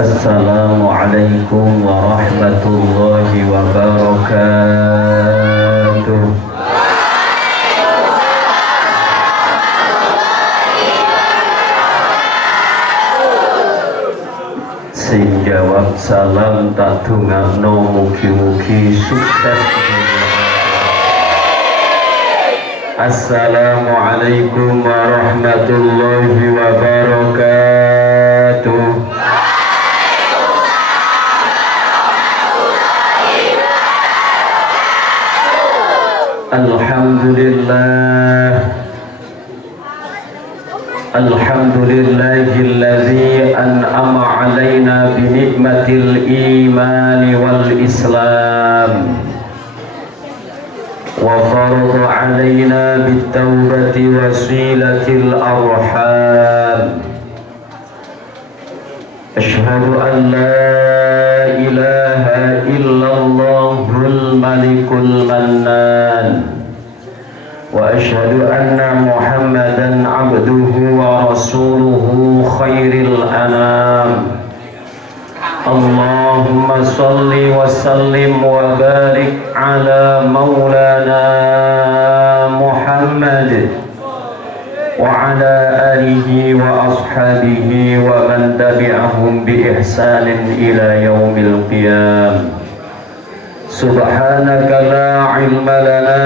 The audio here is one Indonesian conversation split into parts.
Assalamualaikum warahmatullahi wabarakatuh. Sing jawab salam tak dungakno mugi-mugi sukses. Assalamualaikum warahmatullahi wabarakatuh. Alhamdulillah. Alhamdulillahilladzi an'ama 'alaina bi ni'matil iman wal islam wa farada 'alaina bit taubati wasilatil arham. Asyhadu an la ilaha illallahul malikul mannan wa asyhadu anna Muhammadan abduhu wa rasuluhu khairil anam. Allahumma salli wa sallim wa barik ala maulana Muhammad wa ala alihi wa ashabihi wa man tabi'ahum bi ihsanin ila yaumil qiyam. Subhanaka la ilma lana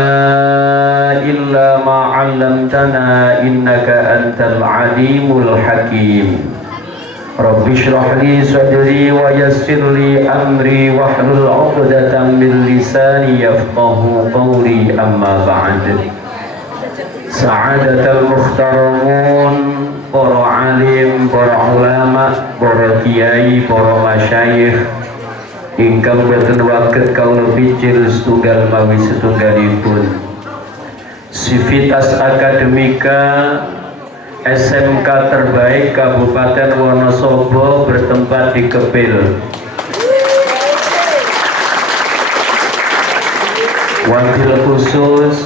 illa ma 'allamtana innaka antal alimul hakim. Rabbi shrah li sadri wa yassir li amri wahlul 'uqdatam min lisani yafqahu qawli, amma ba'd. Sa'adatul muhtaramun, para alim, para ulama, para kiai, para masyayikh ingkang boten waget kaula picil setunggal mawi setunggalipun. Sivitas Akademika SMK terbaik Kabupaten Wonosobo bertempat di Kepil. Wakil khusus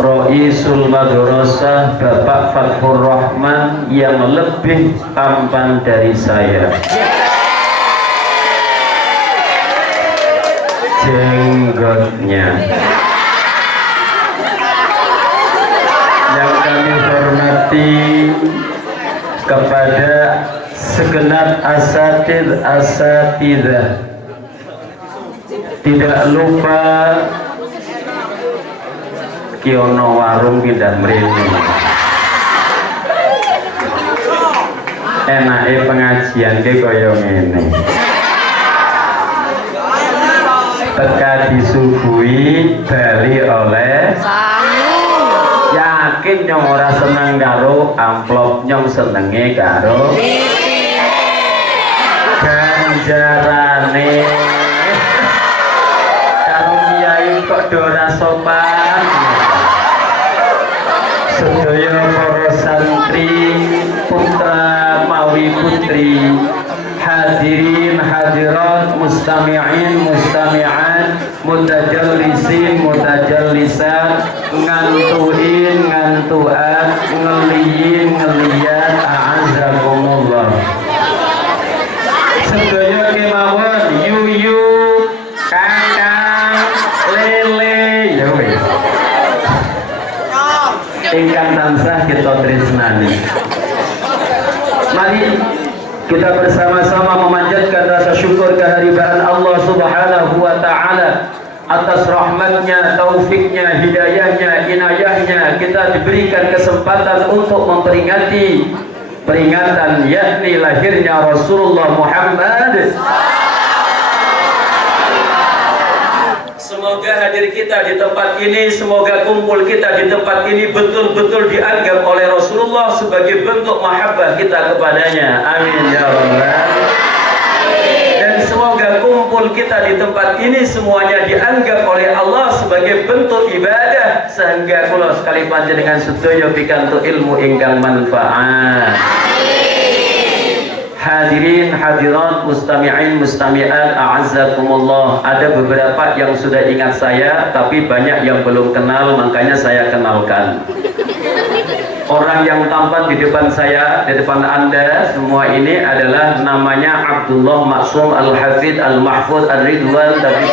Roisul Madrasah Bapak Fathur Rahman yang lebih tampan dari saya. Jenggotnya. Yang kami hormati kepada segenap asatidzah, tidak lupa Kiono warung pindah mrene. Enake pengajian ki kaya ngene. Teka disuguhi bali oleh sangu. Yakin nyong ora seneng karo amplop, nyong senenge karo ganjarane. Karo kiai kok ora sopan. Sedaya para santri, putra mawi putri, hadirin hadirat, mustami'in mustami'at, mutajallisin mutajallisat, ngantuin ngantuat, ngeliyin ngeliyat, a'azakumullah. Sedaya kemawon yuyu kakang lele ya wis. Ingkang tansah kita tresnani. Mari kita bersama-sama memanjatkan rasa syukur kehadiran Allah Subhanahu wa taala atas rahmatnya, taufiknya, hidayahnya, inayahnya. Kita diberikan kesempatan untuk memperingati peringatan yakni lahirnya Rasulullah Muhammad. Semoga hadir kita di tempat ini, semoga kumpul kita di tempat ini betul-betul dianggap oleh Rasulullah sebagai bentuk mahabbah kita kepadanya. Amin ya rabbal. Dan semoga kumpul kita di tempat ini semuanya dianggap oleh Allah sebagai bentuk ibadah, sehingga kula sekali panjenengan sedaya pikantuk ilmu ingkang manfaat. Hadirin hadirat, mustami'in mustami'at, a'azzakumullah. Ada beberapa yang sudah ingat saya, tapi banyak yang belum kenal, makanya saya kenalkan. Orang yang tampan di depan saya, di depan Anda semua ini adalah namanya Abdullah Maksum Al-Hafidh Al-Mahfudh Al-Ridwan. Tapi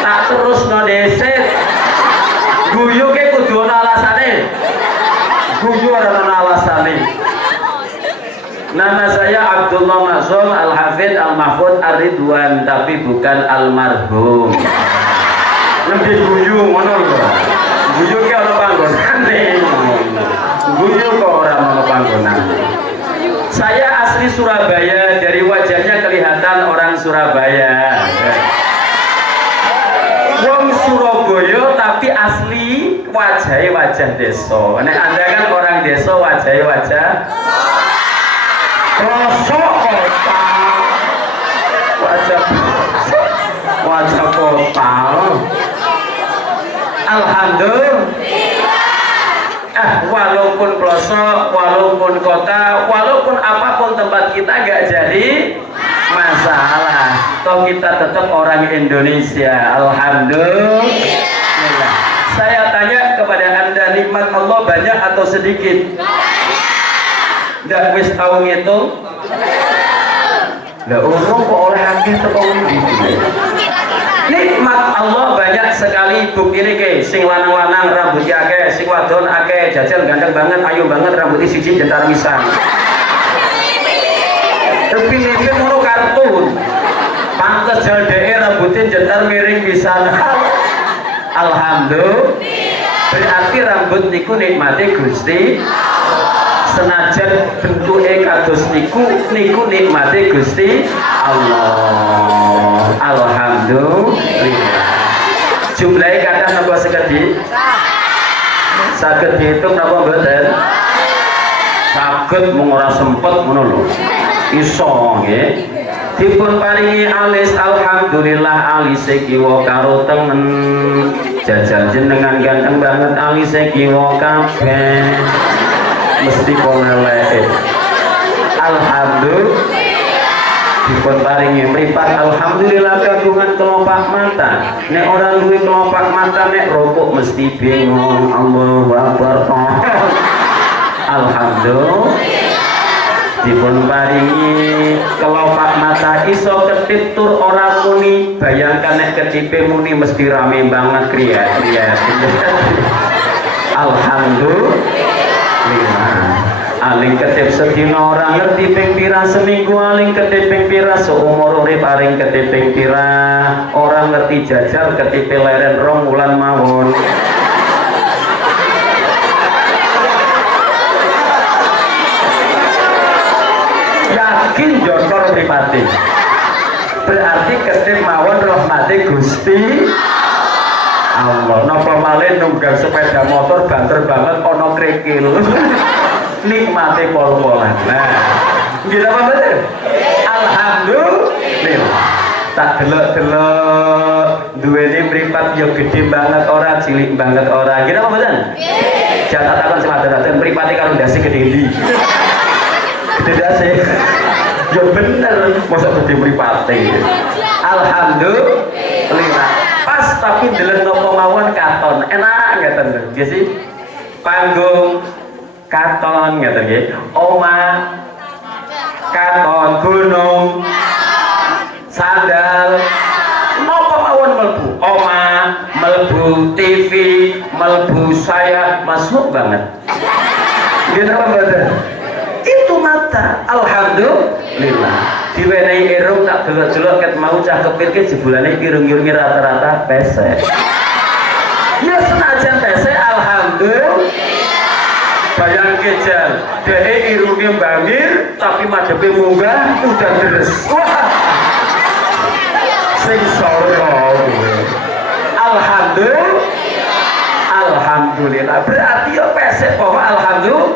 tak terus no deset guyu ke kudu ana alasane. Guyu ora ana alasane. Nama saya Abdullah Maksum Al-Hafidh Al-Mahfudh Al-Ridwan, tapi bukan almarhum. Lebih guyu ngono lho. Guyu ke ana panggonane. Guyu kok ora ana panggonane. Saya asli Surabaya, dari wajahnya kelihatan orang Surabaya. Wong Surabaya tapi asli wajahnya wajah desa. Nek Anda kan orang desa wajahnya wajah rosok kota. Wajah kota. Alhamdulillah. Walaupun pelosok, walaupun kota, walaupun apapun tempat kita gak jadi masalah. Toh kita tetap orang Indonesia. Alhamdulillah. Saya tanya kepada Anda, nikmat Allah banyak atau sedikit? Nggak wis tahu ngitung? Nggak urung kok oleh akeh teko nikmat Allah banyak sekali. Buktine ke sing lanang-lanang rambutnya akeh, sing wadon akeh, jajal ganteng banget, ayu banget, rambutnya siji jentar misang. Tapi nek ngono kartun. Pantes jaldeke rambutnya jentar miring pisan. Alhamdulillah. Berarti rambut niku nikmate Gusti. Senajan bentuke kados niku nikmate Gusti Allah. Alhamdulillah. Jumlahe kathah napa sekedi? Saged diitung napa mboten? Saged mung ora sempet ngono lho. Iso nggih. Dipun paringi alis alhamdulillah alise kiwa karo tengen. Jajal jenengan ganteng banget alise kiwa kabeh. Mesti koleleke. Alhamdulillah. Dipun paringi mripat alhamdulillah kagungan kelopak mata. Nek orang duwe kelopak mata nek rokok mesti bingung. Allahu Akbar. Alhamdulillah. Dipun paringi kelopak mata iso ketip tur ora muni. Bayangkan nek ketipe muni mesti rame banget kriya-kriya. Alhamdulillah. Aling ketip sedina ora ngerti ping pira seminggu, aling ketip ping pira seumur urip, aling ketip ping pira ora ngerti jajal ketip leren 2 wulan mawon. Yakin jotor mripate. Berarti ketip mawon rahmate Gusti Allah. Napa malih nunggang sepeda motor banter banget ana krikil. Nikmati pol-polan. Nah, gitu apa betul? Alhamdulillah. Tak delok-delok duweni mripat ya gede banget ora, cilik banget ora. Gitu apa betul? Catatan semata-mata mripate karo ndase gede ndi? Gede ndase. Ya bener, mosok gede mripate. Alhamdulillah. Pas tapi delok napa mawon katon. Enak ngeten lho. Nggih sih. Panggung katon ngeten nggih. Omah katon, gunung sandal napa mawon mlebu. Omah, mlebu TV, mlebu saya masuk banget. Gitu apa mboten? Itu mata. Alhamdulillah. Diwenehi irung tak delok-delok ket mau cah kepilke jebulane irung-irunge rata-rata pesek. Ya senajan pesek alhamdulillah. Bayang kejal, dhewe irunge bangir tapi madhepe munggah udah deres. Wah. Sing soro. Alhamdulillah. Alhamdulillah. Berarti ya pesek bahwa alhamdulillah.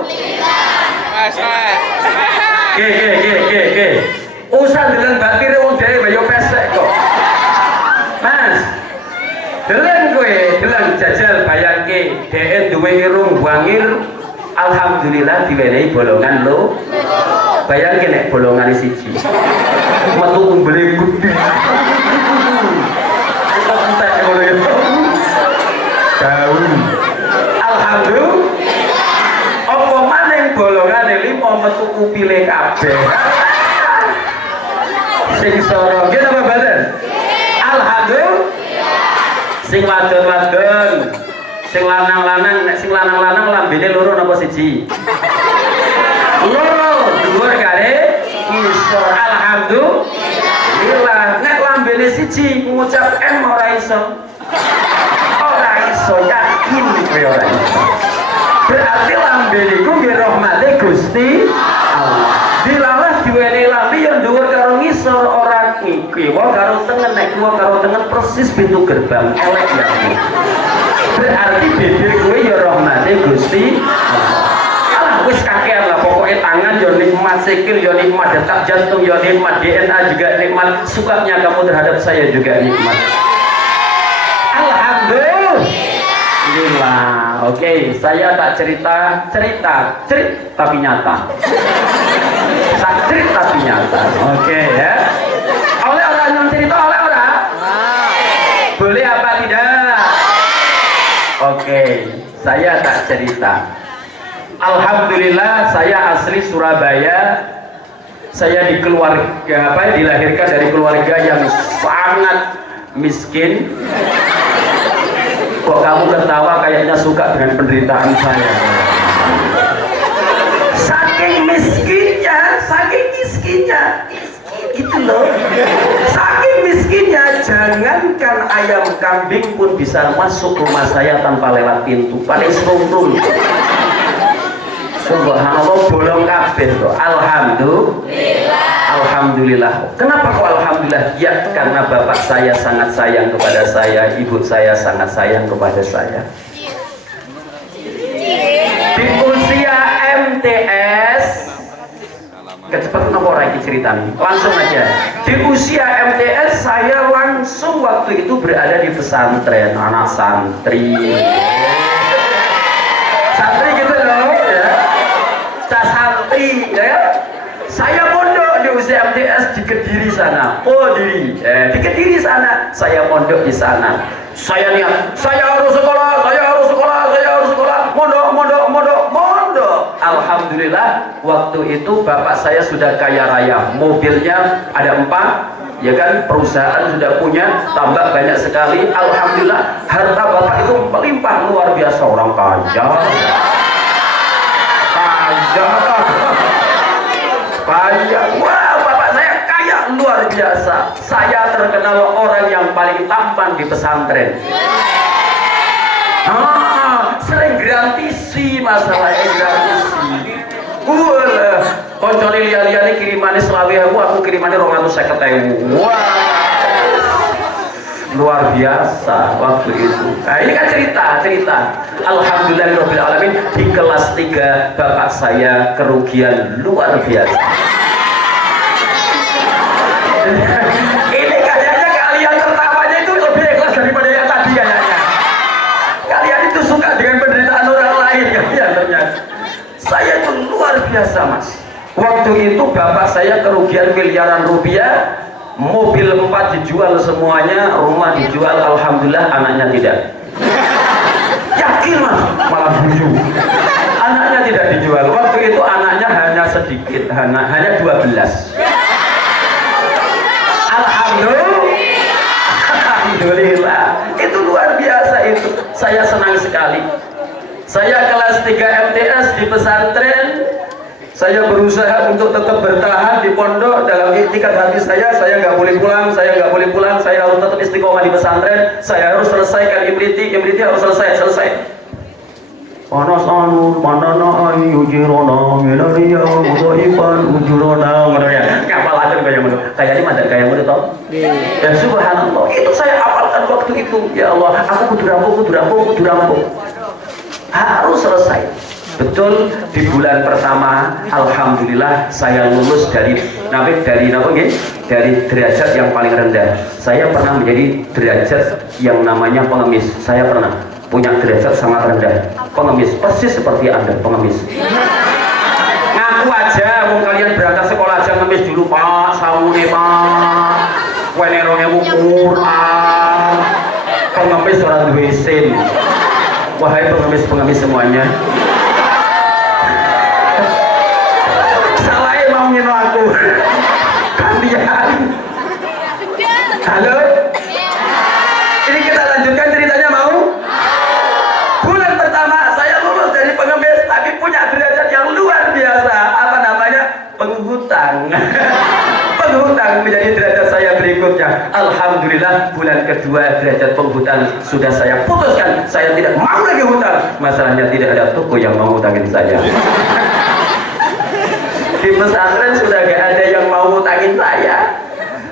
Pesek. Ge. Usah dengan batire wong dhewe ya pesek kok. Mas. Deleng kowe, deleng jajal bayangke dhewe duwe irung bangir. Alhamdulillah diwenehi bolongan lo. Bayangke nek bolongan siji. Metu umbele gede. Entek ngono ya. Daun. Alhamdulillah. metu kupile kabeh. Sing soro nggih napa mboten? Alhamdulillah. Sing wadon-wadon, sing lanang-lanang, nek sing lanang-lanang lambene loro napa siji? Loro, dhuwur kare iso. Alhamdulillah. Nek lambene siji ngucap M ora iso. Ora iso, yakin kowe ora iso. Berarti lambene iku nggih rahmate Gusti Allah. Dilalah diwenehi lambe yang dhuwur karo ngisor ora kiwa karo tengen, nek kiwa karo tengen persis pintu gerbang elek ya. Berarti bibir kowe ya rahmate Gusti Allah. Alah wis kakean lah pokoknya tangan ya nikmat, sikil ya nikmat, detak jantung ya nikmat, DNA juga nikmat, sukanya kamu terhadap saya juga nikmat. Alhamdulillah. Oke, saya tak cerita tapi nyata. Tak cerita tapi nyata. Oke ya. Oleh orang yang cerita oleh orang? Boleh apa tidak? Oke, saya tak cerita. Alhamdulillah saya asli Surabaya. Saya dilahirkan dari keluarga yang sangat miskin. Kok kamu ketawa kayaknya suka dengan penderitaan saya? Saking miskinnya, itu loh. Saking miskinnya, jangankan ayam kambing pun bisa masuk rumah saya tanpa lewat pintu. Paling seruntul. Subhanallah, bolong kabeh tuh. Alhamdulillah. Kenapa kok alhamdulillah? Ya karena bapak saya sangat sayang kepada saya, ibu saya sangat sayang kepada saya. Di usia MTS, kecepatan apa lagi ceritanya? Langsung aja. Di usia MTS saya langsung waktu itu berada di pesantren, anak santri. Santri gitu loh, ya. Santri, ya. Saya pondok di usia MTS di Kediri sana. Di Kediri sana. Saya pondok di sana. Saya niat, saya harus sekolah. Mondok. Alhamdulillah, waktu itu bapak saya sudah kaya raya. Mobilnya ada 4, ya kan? Perusahaan sudah punya, tambah banyak sekali. Alhamdulillah, harta bapak itu melimpah luar biasa, orang kaya. Wah, bapak saya kaya luar biasa. Saya terkenal orang yang paling tampan di pesantren. Sering grantisi masalahnya, grantisi. Koncone liya-liyane kirimane 20.000, aku kirimane 250.000. Wah, luar biasa waktu itu. Nah, ini kan cerita. Alhamdulillahirabbil alamin, di kelas 3 bapak saya kerugian luar biasa. Ini kayaknya kalian tertawanya itu lebih ikhlas daripada yang tadi kayaknya. Kalian itu suka dengan penderitaan orang lain kalian ternyata. Saya itu luar biasa mas. Waktu itu bapak saya kerugian miliaran rupiah. Mobil 4 dijual semuanya, rumah dijual, alhamdulillah anaknya tidak. Yakin mas, malah buju. Anaknya tidak dijual. Waktu itu anaknya hanya sedikit, hanya 12. Alhamdulillah. Itu luar biasa itu. Saya senang sekali. Saya kelas 3 MTS di pesantren. Saya berusaha untuk tetap bertahan di pondok. Dalam itikat hati saya nggak boleh pulang, saya harus tetap istiqomah di pesantren. Saya harus selesaikan imriti harus selesai. Panas panana yujirona minariya mudhaiban ujurona. Kapal aja kayaknya mandat kayak gitu toh. Dan subhanallah, itu saya hafalkan waktu itu. Ya Allah, aku kudu rampung. Harus selesai. Betul, di bulan pertama alhamdulillah saya lulus dari derajat yang paling rendah. Saya pernah menjadi derajat yang namanya pengemis. Saya pernah punya derajat sangat rendah, pengemis, persis seperti Anda, pengemis. Ngaku aja, mau kalian berangkat sekolah aja ngemis dulu Pak, saune Pak, wenerongnya murah, pengemis orang duwe sin. Wahai pengemis semuanya, kedua, derajat penghutang sudah saya putuskan, saya tidak mau lagi hutang. Masalahnya tidak ada toko yang mau hutangin saya. Di pesantren sudah gak ada yang mau hutangin saya.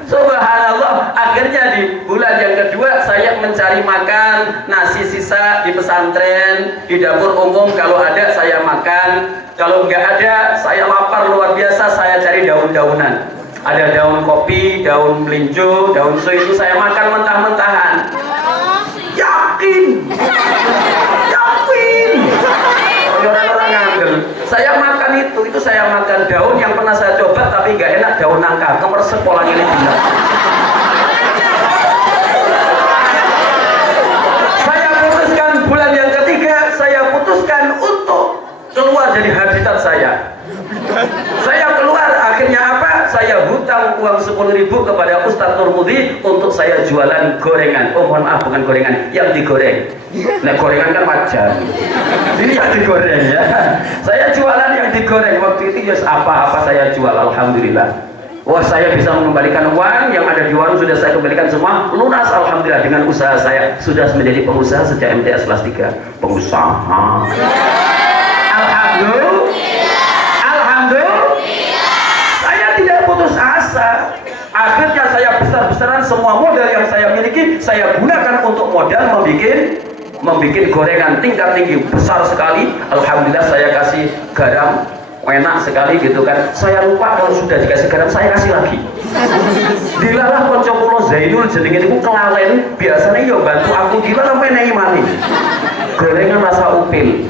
Subhanallah, akhirnya di bulan yang kedua saya mencari makan nasi sisa di pesantren, di dapur umum kalau ada saya makan, kalau nggak ada saya lapar luar biasa, saya cari daun-daunan. Ada daun kopi, daun melinjo, daun so, itu saya makan mentah-mentahan. Yakin, yakin. Orang-orang ngandel. Saya makan itu saya makan daun yang pernah saya coba tapi nggak enak, daun nangka. Nomor sekolah ini bilang. Saya putuskan bulan yang ketiga, saya putuskan untuk keluar dari habitat saya. Saya keluar, akhirnya apa? Saya hutang uang 10.000 kepada Ustadz Nurmudi untuk saya jualan gorengan. Oh mohon maaf, bukan gorengan, yang digoreng. Nah gorengan kan wajar. Ini yang digoreng ya. Saya jualan yang digoreng. Waktu itu ya apa-apa saya jual, alhamdulillah. Wah saya bisa mengembalikan uang yang ada di warung, sudah saya kembalikan semua lunas, alhamdulillah. Dengan usaha saya sudah menjadi pengusaha sejak MTS kelas 3. Pengusaha. Alhamdulillah. Saya tidak putus asa. Akhirnya saya besar-besaran semua modal yang saya miliki saya gunakan untuk modal membuat gorengan tingkat tinggi besar sekali. Alhamdulillah saya kasih garam enak sekali gitu kan. Saya lupa kalau sudah dikasih garam saya kasih lagi. Dilalah konco kula Zainul jenenge niku kelalen, biasanya yo bantu aku dilalah menehi mani. Gorengan rasa upil.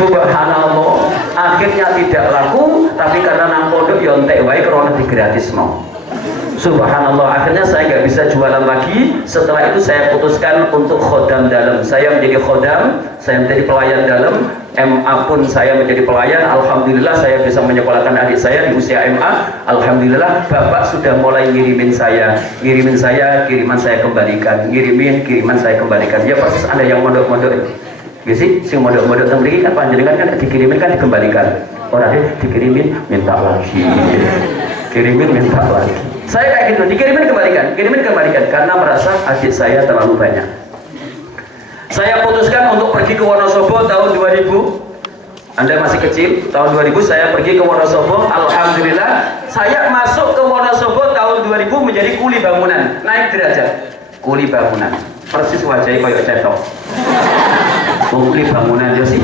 Subhanallah, akhirnya tidak laku, tapi karena nang pondok yo entek wae krana digratisno. Subhanallah, akhirnya saya nggak bisa jualan lagi. Setelah itu saya putuskan untuk khodam dalam. Saya menjadi khodam, saya menjadi pelayan dalam. MA pun saya menjadi pelayan. Alhamdulillah saya bisa menyekolahkan adik saya di usia MA. Alhamdulillah Bapak sudah mulai ngirimin saya, kiriman saya kembalikan, kiriman saya kembalikan. Ya persis ada yang mondok-mondok. Gisi, sing modok-modok teng mriki kan panjenengan kan dikirimin kan dikembalikan. Ora dikirimin minta lagi. Kirimin minta lagi. Saya kayak gitu, dikirimin kembalikan karena merasa adik saya terlalu banyak. Saya putuskan untuk pergi ke Wonosobo tahun 2000. Anda masih kecil, tahun 2000 saya pergi ke Wonosobo. Alhamdulillah, saya masuk ke Wonosobo tahun 2000 menjadi kuli bangunan, naik derajat. Kuli bangunan, persis wajahnya kayak cetok. Kuli bangunan ya sih.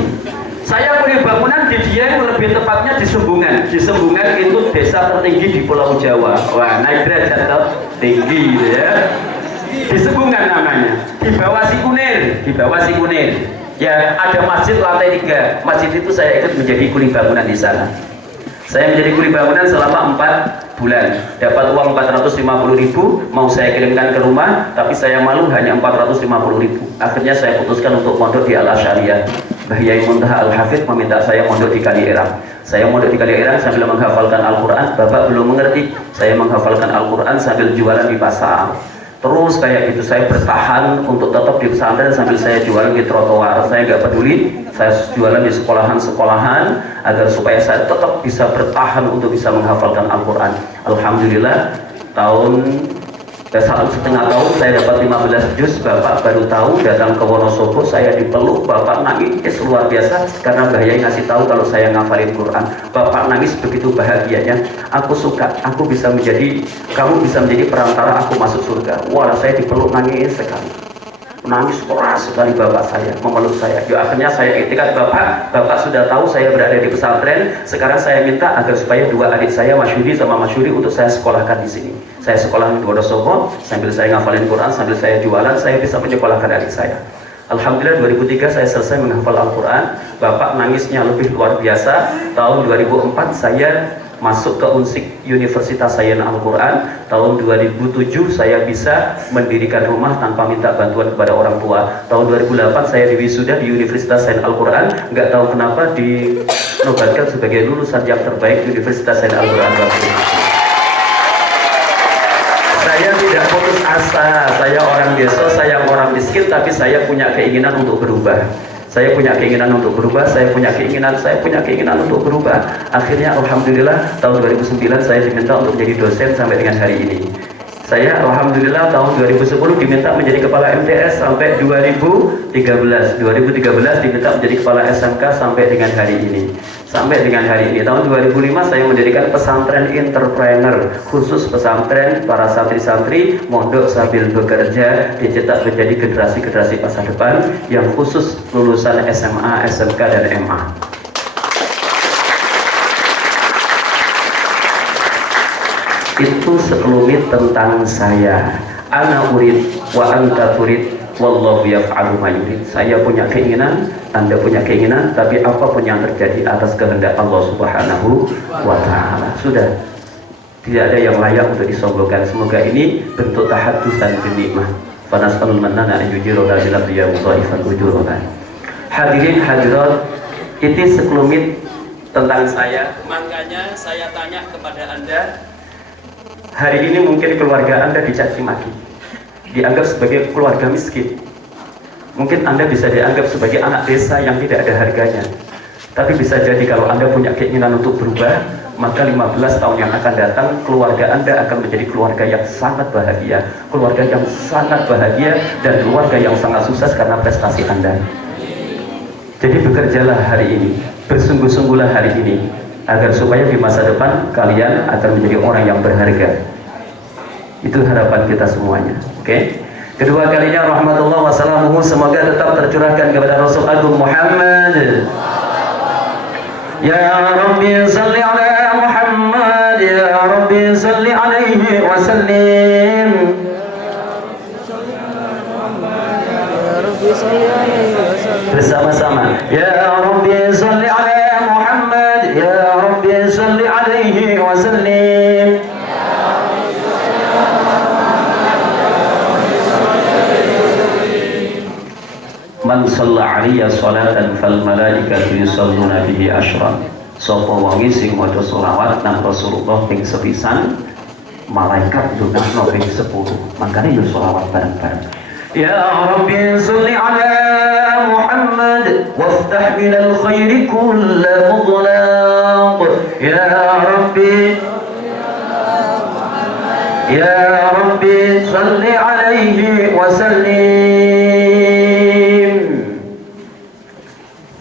Saya kuli bangunan di Dieng, lebih tepatnya di Sembungan. Di Sembungan itu desa tertinggi di Pulau Jawa. Wah, naik derajat tinggi gitu ya. Di Sembungan namanya. Di bawah Sikunir. Ya, ada masjid lantai 3. Masjid itu saya ikut menjadi kuli bangunan di sana. Saya menjadi kuli bangunan selama 4 bulan. Dapat uang 450.000, mau saya kirimkan ke rumah, tapi saya malu hanya 450.000. Akhirnya saya putuskan untuk mondok di Al-Asyariyah. Mbah Yai Muntaha Al-Hafidh meminta saya mondok di Kaliirang. Saya mondok di Kaliirang sambil menghafalkan Al-Quran. Bapak belum mengerti, saya menghafalkan Al-Quran sambil jualan di pasar. Terus kayak gitu saya bertahan untuk tetap di pesantren sambil saya jualan di trotoar. Saya nggak peduli, saya jualan di sekolahan-sekolahan agar supaya saya tetap bisa bertahan untuk bisa menghafalkan Al-Quran. Alhamdulillah tahun 1,5 tahun saya dapat 15 juz. Bapak baru tahu, datang ke Wonosobo, saya dipeluk, Bapak nangis luar biasa karena Mbah Yai ngasih tahu kalau saya ngafalin Quran. Bapak nangis begitu bahagianya. Aku suka, kamu bisa menjadi perantara aku masuk surga. Wah, saya dipeluk nangis sekali. Nangis keras sekali bapak saya, memeluk saya. Ya, akhirnya saya etikat bapak sudah tahu saya berada di pesantren. Sekarang saya minta agar supaya 2 adik saya, Mas Yudi sama Mas Yudi, untuk saya sekolahkan di sini. Saya sekolah di Wonosobo, sambil saya ngafalin Quran, sambil saya jualan, saya bisa menyekolahkan adik saya. Alhamdulillah 2003 saya selesai menghafal Al-Quran. Bapak nangisnya lebih luar biasa. Tahun 2004 saya masuk ke Unsik Universitas Sains Al-Quran. Tahun 2007 saya bisa mendirikan rumah tanpa minta bantuan kepada orang tua. Tahun 2008 saya diwisuda di Universitas Sains Al-Quran. Nggak tahu kenapa dinobatkan sebagai lulusan yang terbaik Universitas Sains Al-Quran. Saya tidak putus asa, saya orang desa, saya orang miskin, tapi saya punya keinginan untuk berubah. Saya punya keinginan untuk berubah, saya punya keinginan untuk berubah. Akhirnya alhamdulillah tahun 2009 saya diminta untuk menjadi dosen sampai dengan hari ini. Saya alhamdulillah tahun 2010 diminta menjadi kepala MTS sampai 2013 diminta menjadi kepala SMK sampai dengan hari ini. Tahun 2005 saya mendirikan pesantren entrepreneur, khusus pesantren para santri-santri mondok sambil bekerja, dicetak menjadi generasi-generasi masa depan yang khusus lulusan SMA, SMK dan MA. Itu sekelumit tentang saya. Ana urid wa anta turid wallahu yaf'alu ma yurid. Saya punya keinginan, Anda punya keinginan, tapi apapun yang terjadi atas kehendak Allah Subhanahu wa taala. Sudah. Tidak ada yang layak untuk disombongkan. Semoga ini bentuk tahaddusan bin nikmah. Fa nas'alul mannana an yujirana bil abriya mudha'ifan ujurana. Hadirin hadirat, itu sekelumit tentang saya. Makanya saya tanya kepada Anda, hari ini mungkin keluarga Anda dicaci maki, dianggap sebagai keluarga miskin. Mungkin Anda bisa dianggap sebagai anak desa yang tidak ada harganya. Tapi bisa jadi kalau Anda punya keinginan untuk berubah, maka 15 tahun yang akan datang, keluarga Anda akan menjadi keluarga yang sangat bahagia, keluarga yang sangat bahagia, dan keluarga yang sangat sukses karena prestasi Anda. Jadi bekerjalah hari ini, bersungguh-sungguhlah hari ini, agar supaya di masa depan kalian akan menjadi orang yang berharga. Itu harapan kita semuanya. Oke? Kedua kalinya rahmatullah wassalamuhu semoga tetap tercurahkan kepada Rasul Agung Muhammad. Ya Rabbi salli ala Muhammad, ya Rabbi salli alaihi wa sallim. Bersama-sama. Ya Rabbi salli ala Muhammad, ya Rabbi salli alaihi wa sallim. Man shalla alaiya salatan fal malaikatu yusalluna bihi asyran. Sapa wonge sing maca selawat nang Rasulullah ping sepisan, malaikat ndongakno ping 10. Makane yo selawat bareng-bareng. Ya Rabbi sholli ala Muhammad waftah minal khairi kulla mughlaq. Ya Rabbi Ya Rabbi sholli alaihi wa sallim.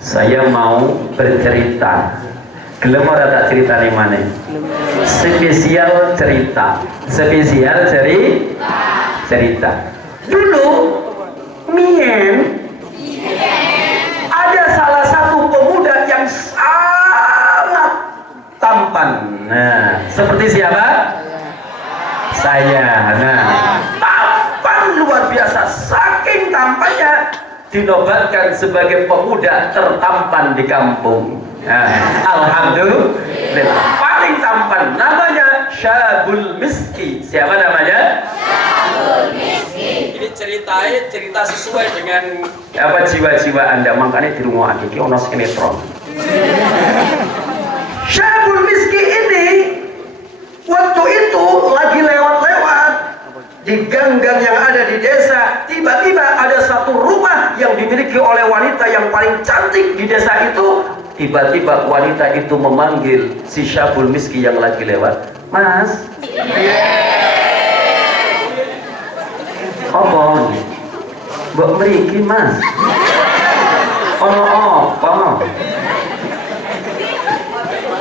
Saya mau bercerita. Gelem ora tak ceritane maneh? Spesial cerita. Dulu mien ada salah satu pemuda yang sangat tampan. Nah, seperti siapa? Saya. Nah, tampan luar biasa. Saking tampannya dinobatkan sebagai pemuda tertampan di kampung. Nah, alhamdulillah, paling tampan, namanya Syabul Miski. Siapa namanya? Syabul Miski. Ini cerita sesuai dengan apa jiwa-jiwa Anda, makanya di rumah iki ono sinetron. Syabul Miski ini waktu itu lagi lewat-lewat di gang-gang yang ada di desa, tiba-tiba ada satu rumah yang dimiliki oleh wanita yang paling cantik di desa itu. Tiba-tiba wanita itu memanggil si Syabul Miski yang lagi lewat, Mas. Apa? Mbok mriki, Mas. Ono apa?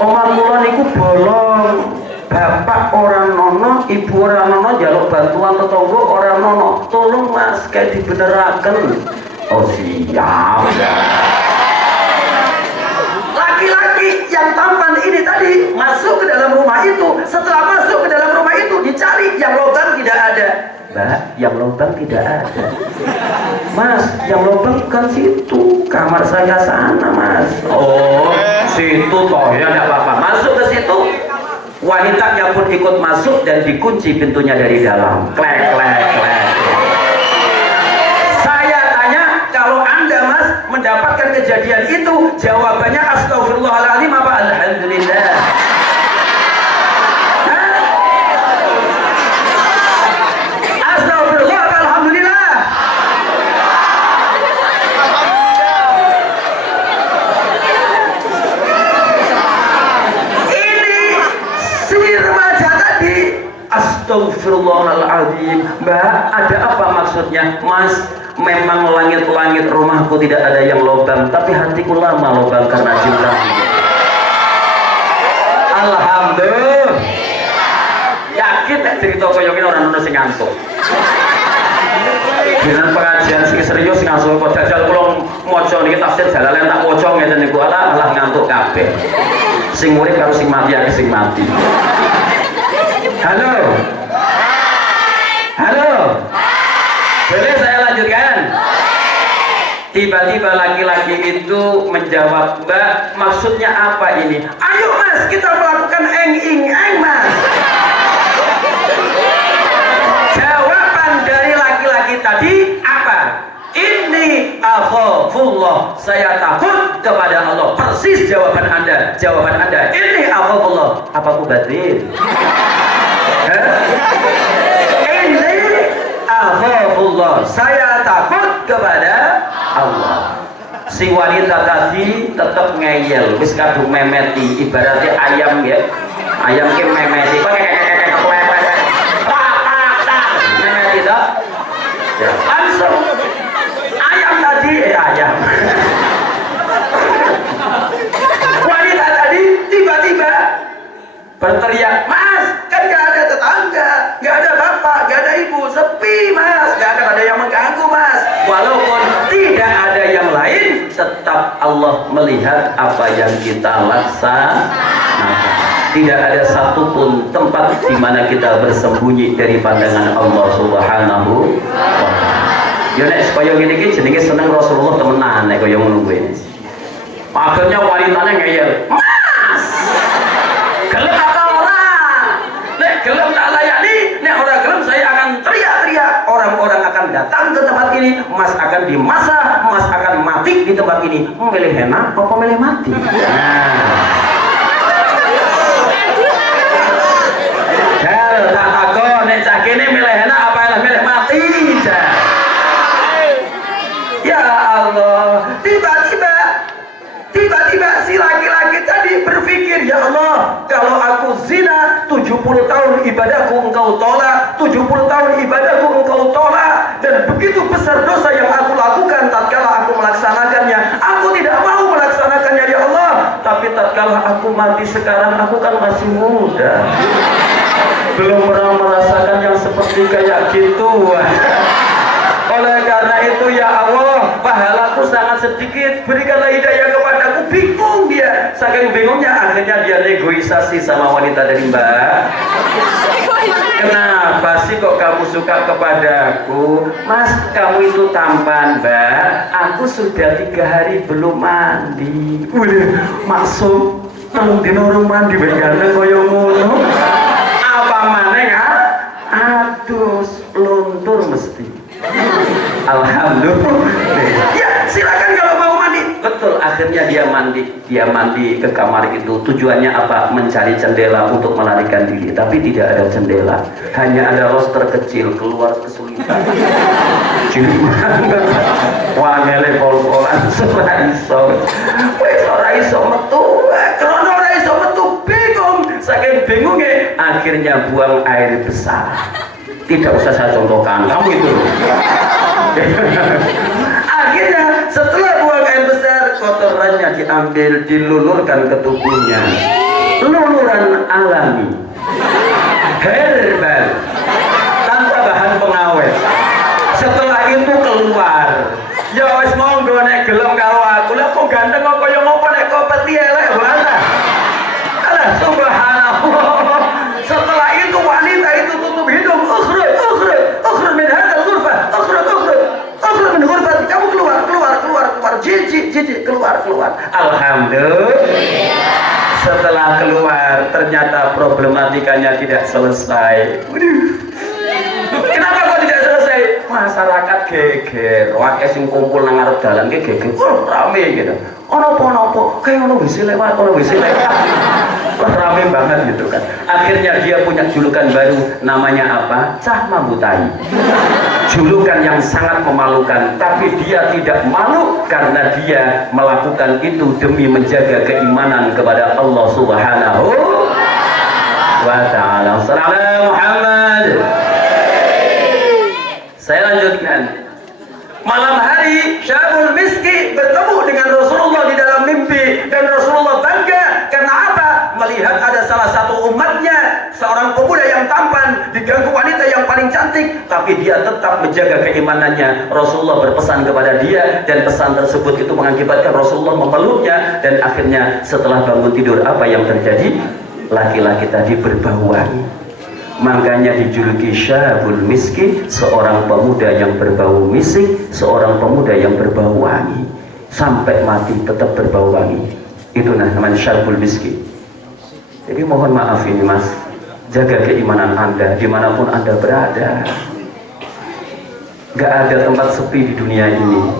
Omah kula niku bolong. Bapak orang nono, ibu orang nono, jaluk bantuan tetangga orang nono. Tolong Mas, kayak dibeneraken. Oh siap. Laki-laki yang tampan ini tadi masuk ke dalam rumah itu. Setelah masuk ke dalam rumah itu dicari, yang lubang tidak ada. Mbak, yang lubang tidak ada. Mas, yang lubang bukan situ, kamar saya sana Mas. Oh, situ toh ya, tidak apa-apa. Masuk ke situ. Wanitanya pun ikut masuk dan dikunci pintunya dari dalam. Klek, klek, klek. Saya tanya, kalau Anda Mas mendapatkan kejadian itu, jawabannya astagfirullahaladzim apa alhamdulillah? Astagfirullah apa alhamdulillah? Astagfirullahaladzim. Mbak, ada apa maksudnya? Mas, memang langit-langit rumahku tidak ada yang lobang, tapi hatiku lama lobang karena cintamu. Alhamdulillah. Yakin nek cerita koyo ngene ora ono sing ngantuk. Dengan pengajian sing serius sing ngantuk kok jajal kula maca niki tafsir Jalalain tak waca ngeten niku alah ngantuk kabeh. Sing urip karo sing mati akeh sing mati. Halo. Halo. Boleh saya lanjutkan? Tiba-tiba laki-laki itu menjawab, Mbak, maksudnya apa ini? Ayo mas, kita melakukan eng-ing-eng mas. Jawaban dari laki-laki tadi apa? Ini akhafullah, saya takut kepada Allah. Persis jawaban Anda. Jawaban Anda, ini akhafullah. Apa aku batin? Ini akhafullah, saya takut kepada Allah. Si wanita tadi tetap ngeyel, wis kadung memeti, ibaratnya ayam ya. Ayam ki memeti. Memeti tok. Ya, langsung ayam tadi ayam. Wanita tadi tiba-tiba berteriak, "Mas, kan gak ada tetangga, gak ada bapak, gak ada ibu, sepi mas, gak akan ada yang mengganggu mas." Walaupun tidak ada yang lain, tetap Allah melihat apa yang kita laksanakan. Tidak ada satupun tempat di mana kita bersembunyi dari pandangan Allah Subhanahu wa Ta'ala. Yo nek kaya ngene iki jenenge seneng Rasulullah temenan nek kaya ngono kuwi. Akhirnya wanitanya ngeyel, "Mas, gelem apa ora? Nek gelem tak layani, nek ora gelem saya akan teriak-teriak. Orang-orang akan datang ke tempat ini, Mas akan dimasak, Mas akan mati di tempat ini. Milih enak apa milih mati?" Kalau tak takut, nek cah kene milih enak apa milih mati? Ya Allah, tiba-tiba si laki-laki tadi berpikir, ya Allah, kalau aku zina 70 tahun ibadahku engkau tolak, 70 tahun ibadahku engkau tolak, dan begitu besar dosa yang aku lakukan tatkala aku melaksanakannya, aku tidak mau melaksanakannya ya Allah. Tapi tatkala aku mati sekarang, aku kan masih muda, belum pernah merasakan yang seperti kayak gitu. Oleh karena itu ya Allah, pahalaku sangat sedikit, berikanlah hidayah kepadaku. Bingung dia, saking bingungnya akhirnya dia negosiasi sama wanita dari Mbak. Kenapa sih kok kamu suka kepadaku? Mas, kamu itu tampan Mbak, aku sudah 3 hari belum mandi. Maksud nang dino urung mandi ben ganteng kaya ngono. Apa maneh adus luntur mesti. Alhamdulillah. Ya, silakan kalau mau mandi. Betul, akhirnya dia mandi ke kamar itu. Tujuannya apa? Mencari jendela untuk melarikan diri, tapi tidak ada jendela. Hanya ada roster kecil, keluar kesulitan. Jadi wangele pol-polan ora iso. Wis ora iso metu. Krono ora iso metu, bingung. Saking bingungnya akhirnya buang air besar. Tidak usah saya contohkan, kamu itu. Akhirnya setelah buang air besar, kotorannya diambil, dilulurkan ke tubuhnya. Luluran alami, herbal, tanpa bahan pengawet. Setelah itu keluar. Ya wis monggo nek gelem karo aku. Lah kok ganteng kok kaya ngopo nek kok peti elek bana. Alah subhanallah. Setelah itu wanita itu tutup hidung. Ukhruj min hadzal ghurfah. Ukhruj min ghurfah. Kamu keluar. Jijik keluar. Alhamdulillah. Setelah keluar ternyata problematikanya tidak selesai. Kenapa kok tidak selesai? Masyarakat geger, wae sing kumpul nang ngarep dalan ki geger, rame gitu. Ono apa-apa, kayak ono WC lewat. Rame banget gitu kan. Akhirnya dia punya julukan baru, namanya apa? Cah Mambutai. Julukan yang sangat memalukan, tapi dia tidak malu karena dia melakukan itu demi menjaga keimanan kepada Allah Subhanahu. wa ta'ala. Sallallahu Muhammad. Saya lanjutkan. Malam hari Syabul Miski bertemu dengan Rasulullah di dalam mimpi, dan Rasulullah bangga karena apa? Melihat ada salah satu umatnya, seorang pemuda yang tampan diganggu wanita yang paling cantik, tapi dia tetap menjaga keimanannya. Rasulullah berpesan kepada dia, dan pesan tersebut itu mengakibatkan Rasulullah memeluknya, dan akhirnya setelah bangun tidur apa yang terjadi? Laki-laki tadi berbau wangi. Makanya dijuluki Syabul Miski, seorang pemuda yang berbau misik, seorang pemuda yang berbau wangi, sampai mati tetap berbau wangi. Itu namanya Syabul Miski. Jadi mohon maaf ini mas, jaga keimanan anda dimanapun anda berada. Gak ada tempat sepi di dunia ini.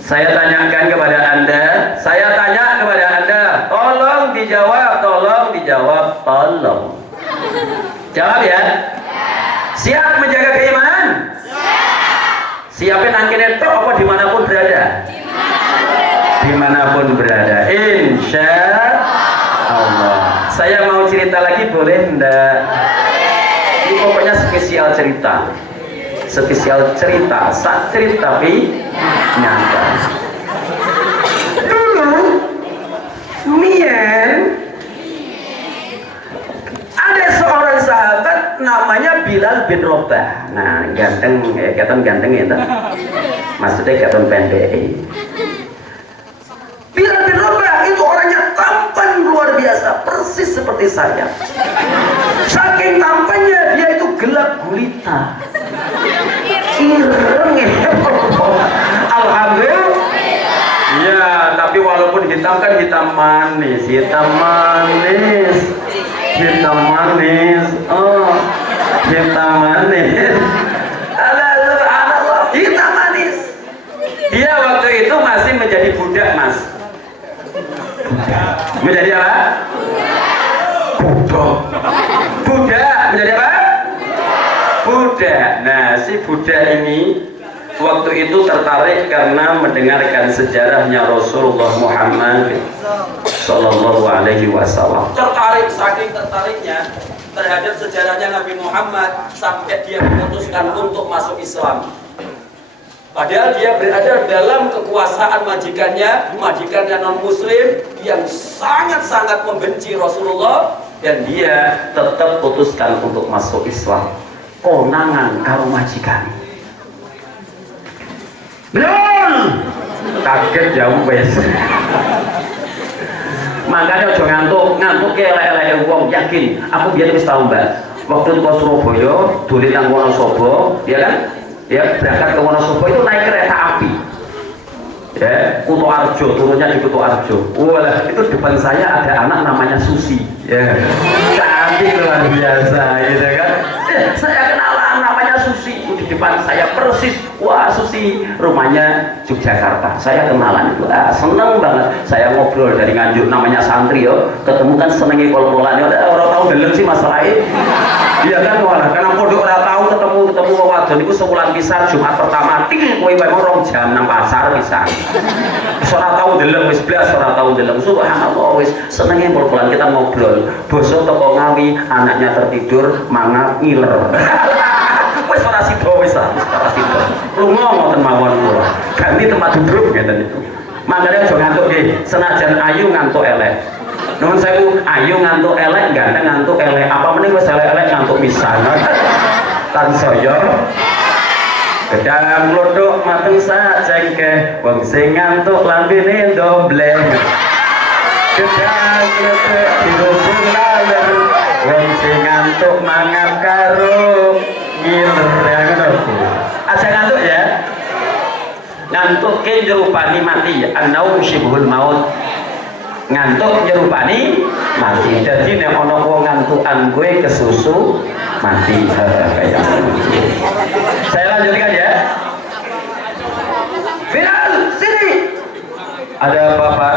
Saya tanyakan kepada anda, tolong dijawab, tolong. Jawab ya. Siap menjaga keimanan? Siapin angkin itu apa dimanapun berada? Dimanapun berada, insya Allah. Saya mau cerita lagi, boleh enggak? Ini pokoknya spesial cerita, sakit tapi nyata. Dulu ada seorang sahabat namanya Bilal bin Rabah. Nah, ganteng, ganteng itu. Maksudnya ganteng pendek. Bilal bin Rabah itu orangnya tampan luar biasa, persis seperti saya. Saking tampannya dia itu gelap gulita. Ireng. Alhamdulillah. Ya, tapi walaupun hitam kan hitam manis. Oh, hitam manis. Subhanallah, hitam manis. Dia waktu itu masih menjadi budak, mas. Menjadi apa? Budak. Menjadi apa? Budak. Nah, si budak ini waktu itu tertarik karena mendengarkan sejarahnya Rasulullah Muhammad Sallallahu Alaihi Wasallam. Saking tertariknya terhadap sejarahnya Nabi Muhammad sampai dia memutuskan untuk masuk Islam. Padahal dia berada dalam kekuasaan majikannya non muslim yang sangat-sangat membenci Rasulullah, dan dia tetap putuskan untuk masuk Islam. Konangan karo majikan. Belum kaget jauh wes. Makanya aja ngantuk ke elek-elek wong. Yakin aku biar wis tau mbak, waktu itu ke Surabaya dolen nang Wonosobo, ya kan, ya berangkat ke Wonosobo itu naik kereta api, ya Kuto Arjo, turunnya di Kuto Arjo. Walah, itu depan saya ada anak namanya Susi, ya cantik luar biasa gitu kan. Saya kenal namanya Susi di depan saya persis. Wah, Susi rumahnya Yogyakarta. Saya kenalan itu, seneng banget. Saya ngobrol dari Nganjuk, namanya santri yo. Ketemu kan senengi kol-kolan. Orang tahu dalam sih masalahnya. Iya kan, walah, karena pondok orang tahu ketemu wadon itu sebulan pisan. Jumat pertama ting kowe wae rong jam nang pasar pisan. Ora tahu dalam wis blas, ora tahu dalam. Subhanallah, wis senenge kol-kolan kita ngobrol. Boso toko Ngawi, anaknya tertidur, mangap ngiler. Wis ora sida wis ora sida. Lunga ngoten mawon kula. Ganti tempat duduk ngeten itu. Mangkane aja ngantuk nggih, senajan ayu ngantuk elek. Nuwun sewu, ayu ngantuk elek, ganteng ngantuk elek. Apa meneh wis elek-elek ngantuk pisan. Tansaya gedang glodok mateng sajengke, wong sing ngantuk lambene dombleng. Gedang glodok dirubung lalem, wong sing ngantuk mangan karo ngiler. Aja ngantuk ya. Ngantuk ke nyerupani mati, an-naum syibhul maut. Ngantuk nyerupani mati. Jadi nek ana wong ngantukan kowe kesusu mati. Kayak saya lanjutkan ya. Bilal, sini. Ada apa, Pak?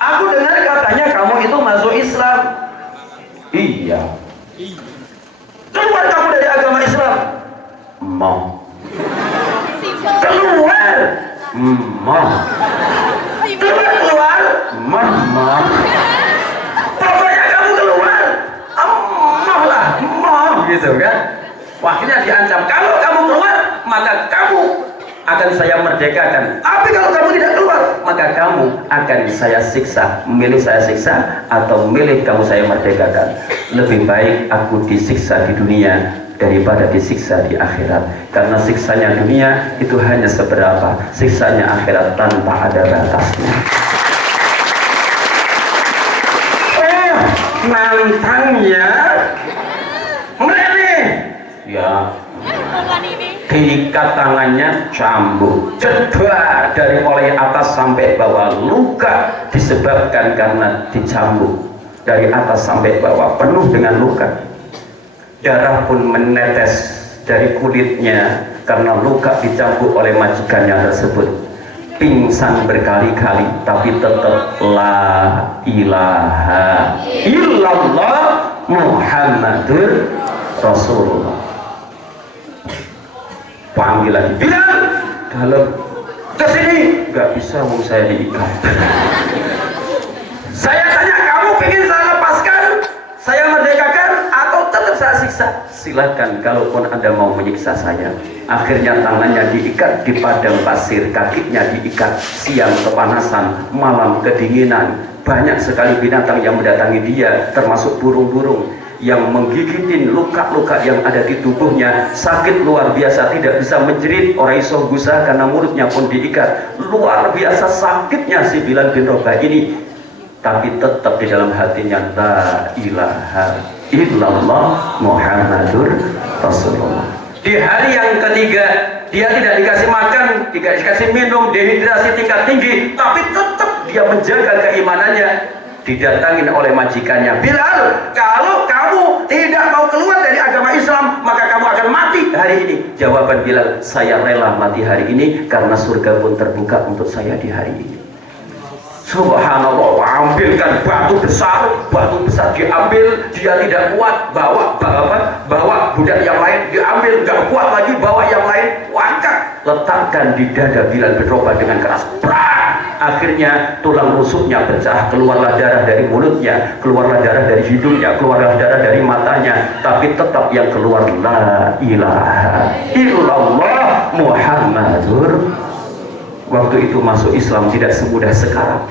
Aku dengar katanya kamu itu masuk Islam. Iya. Keluar kamu dari agama Islam. Mau. Keluar. Mau. Keluar. Mau. Pokoknya kamu keluar. Kamu gitu kan. Akhirnya diancam, kalau kamu keluar maka kamu akan saya merdekakan, tapi kalau kamu tidak keluar maka kamu akan saya siksa. Milih saya siksa atau milih kamu saya merdekakan? Lebih baik aku disiksa di dunia daripada disiksa di akhirat, karena siksanya dunia itu hanya seberapa, siksanya akhirat tanpa ada batasnya. Nantangnya meleleh ya, diikat tangannya, cambuk, jedar dari mulai atas sampai bawah, luka disebabkan karena dicambuk dari atas sampai bawah, penuh dengan luka. Darah pun menetes dari kulitnya karena luka dicambuk oleh majikannya tersebut. Pingsan berkali-kali, tapi tetap la ilaha illallah Muhammadur Rasulullah. Panggil lagi, Bilal, dalam kesini. Gak bisa, mau saya diikat. Saya tanya, kamu ingin saya lepaskan, saya merdekakan, atau tetap saya siksa? Silakan, kalaupun Anda mau menyiksa saya. Akhirnya tangannya diikat di padang pasir, kakinya diikat, siang kepanasan, malam kedinginan. Banyak sekali binatang yang mendatangi dia, termasuk burung-burung yang menggigitin luka-luka yang ada di tubuhnya. Sakit luar biasa, tidak bisa menjerit, orang iso gusah karena mulutnya pun diikat. Luar biasa sakitnya si Bilal bin Rabah ini, tapi tetap di dalam hatinya la ilaha illallah Muhammadur Rasulullah. Di hari yang ketiga dia tidak dikasih makan, tidak dikasih minum, dehidrasi tingkat tinggi, tapi tetap dia menjaga keimanannya. Didatangin oleh majikannya, Bilal, kalau kamu tidak mau keluar dari agama Islam maka kamu akan mati hari ini. Jawaban Bilal, saya rela mati hari ini karena surga pun terbuka untuk saya di hari ini. Subhanallah, ambilkan batu besar diambil, dia tidak kuat, bawa budak yang lain, diambil, gak kuat lagi, bawa yang lain, angkat, letakkan di dada Bilal bin Rabah dengan keras. Akhirnya tulang rusuknya pecah, keluarlah darah dari mulutnya, keluarlah darah dari hidungnya, keluarlah darah dari matanya, tapi tetap yang keluar la ilaha illallah Muhammadur. Waktu itu masuk Islam tidak semudah sekarang,